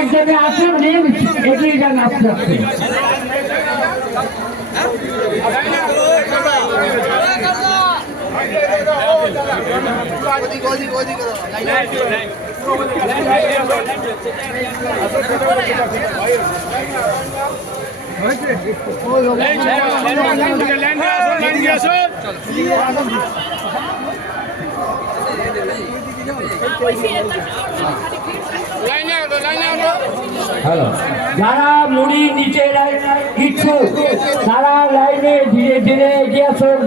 একজনে আসুন, নিন, এগিয়ে যান আস্তে আস্তে। হ্যালো, যারা মুড়ি নিচে ইচ্ছুক তারা লাইনে ধীরে ধীরে এগিয়ে আসুন।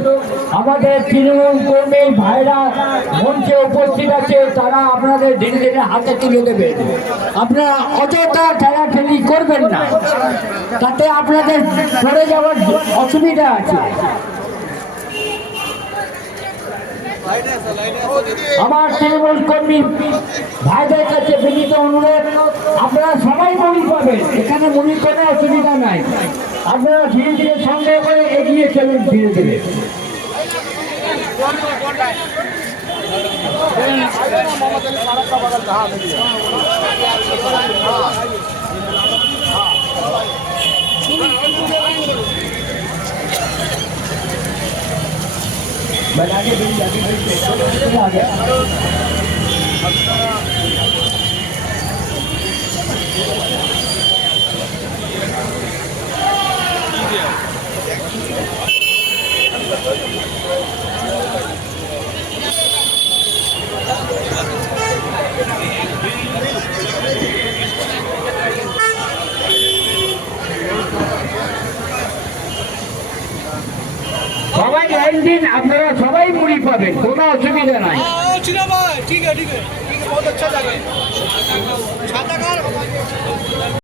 আমাদের তৃণমূল কর্মী ভাইরা মঞ্চে উপস্থিত আছে, তারা আপনাদের ধীরে ধীরে হাতে তুলে দেবেন। আপনারা অযথা ঠেলাঠেলি করবেন না, তাতে আপনাদের সরে যাওয়ার অসুবিধা আছে। আমার তৃণমূল কর্মী ভাইদের কাছে বিনীত অনুরোধ, আপনারা সবাই মুড়ি পাবেন, এখানে মুড়ির কোনো অসুবিধা নাই। আপনারা ধীরে ধীরে সঙ্গে করে এগিয়ে চলুন ধীরে ধীরে। बना के दिन जाती आ गया। সবাই লাইন দিন, আপনারা সবাই মুড়ি পাবেন, কোনো অসুবিধা নাই। ठीक है बहुत अच्छा जगह है।